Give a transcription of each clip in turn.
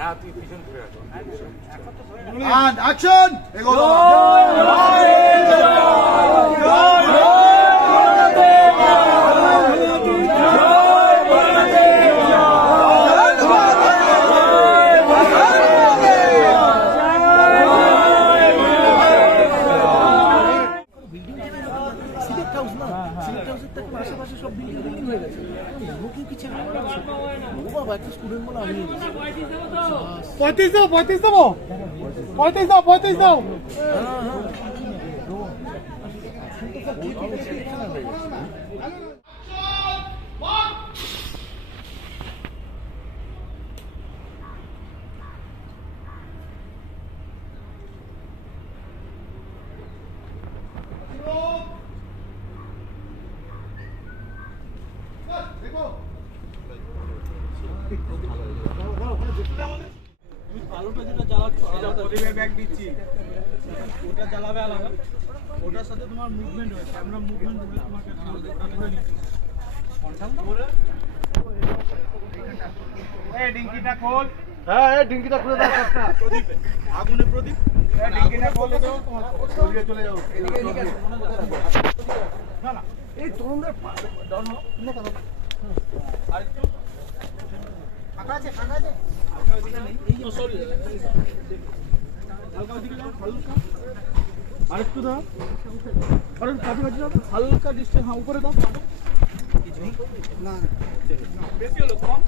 হ্যাঁ তুই পিছন ধরে আছো and action এগোলো আশেপাশে সব বিল্ডিং হয়ে গেছে লোকে কিছু বাবা একটা স্টুডেন্ট বলে আমি 35 দাও 35 দেবো 35 দাও 35 দাও আলোটা যেটা জ্বালাচ্ছ প্রদীপের ব্যাগ দিচ্ছি ওটা জ্বালাবে আলাদা ওটার সাথে তোমার মুভমেন্ট হয় ক্যামেরা মুভমেন্ট হবে তোমাকে ওটা ধরে নিতে এই ডিঙ্কিটা খোল হ্যাঁ এই ডিঙ্কিটা খুলে দাও একটা প্রদীপ আগুনে প্রদীপ এই ডিঙ্কিটা খোল দাও তোমার চলে চলে যাও এদিকে না না এই তরুণদের ডাউন হও না কেন আরেকটু ফাঁকা আছে হালকা ওদিকে নেই এই সরি হালকা ওদিকে যাও হালকা আরেকটু দাও আরে কাছাকাছি যাও হালকা ডিস্টেন্স হ্যাঁ উপরে দাও কিছু নেই না বেশি হলো কম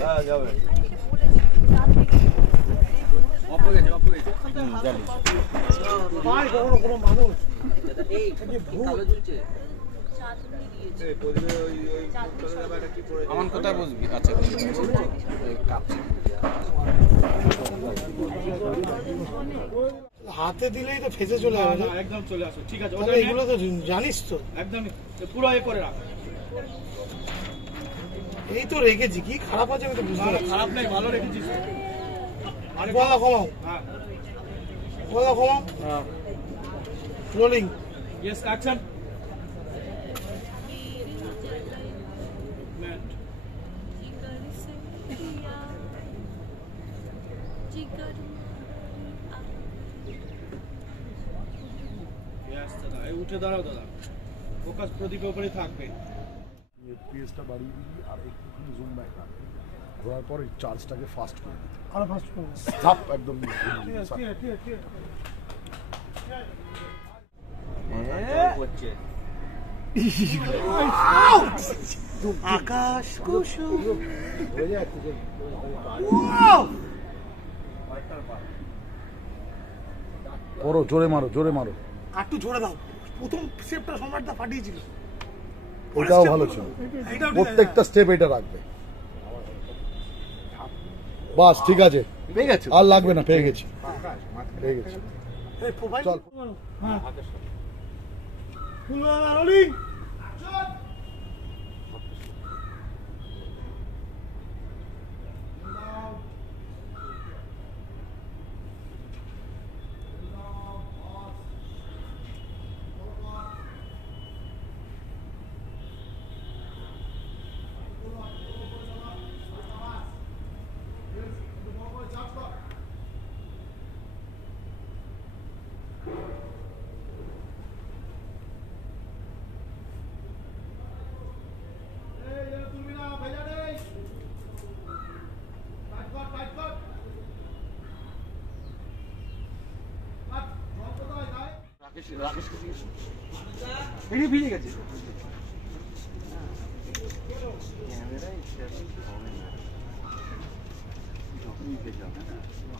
হ্যাঁ যাবে অপ গেছে জানি ভাই কোনো মানুষ এই কালো ঝুলছে আমার কোথায় বুঝবি আচ্ছা হাতে দিলেই তো ফেসে চলে যাবে একদম চলে আসো ঠিক আছে ওটা এগুলো তো জানিস তো একদম পুরো এ করে রাখ এই তো রেখেছি কি খারাপ আছে আমি তো বুঝতে পারছি খারাপ নাই ভালো রেখেছিস আরে বলা কমাও হ্যাঁ বলা কমাও হ্যাঁ রোলিং ইয়েস অ্যাকশন উঠে দাঁড়াও দাদা ফোকাস প্রদীপের উপরে থাকবে পিএসটা বাড়িয়ে দিবি আর একটুখানি জুম ব্যাক রাখবি ঘোরার পরে চার্জটাকে ফাস্ট করে দিতে আরো ফাস্ট করো ধাপ একদম আকাশ কুসুম করো জোরে মারো একটু জোরে দাও প্রথম স্টেপটা সম্রাটটা ফাটিয়েছিল ওটাও ভালো ছিল প্রত্যেকটা স্টেপ এটা রাখবে বাস ঠিক আছে পেয়ে গেছো আর লাগবে না পেয়ে গেছি চল রোলিং ভিজে গেছে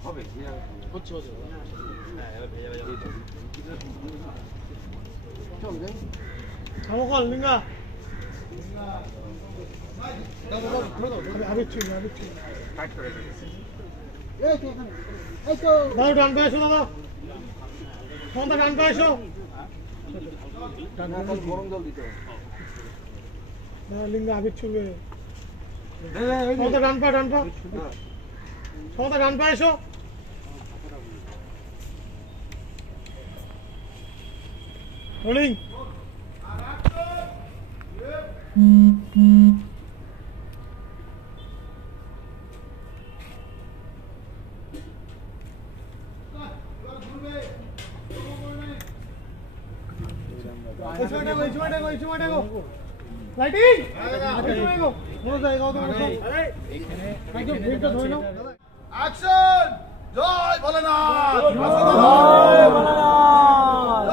হবে হচ্ছে থামো লিঙ্গা আগে ছিল দাও ডান পায়ে এসো দাদা ফোনটা ডান পায়ে এসো গরম জল দিতে লিঙ্গা আবির চুলবে সমতা ডান পা সমতা ডান পা এসো রোলিং লাইটিং মনোজ এগাও তো একদম ভিড়টা ধরে নাও অ্যাকশন জয় ভোলেনাথ জয় ভোলেনাথ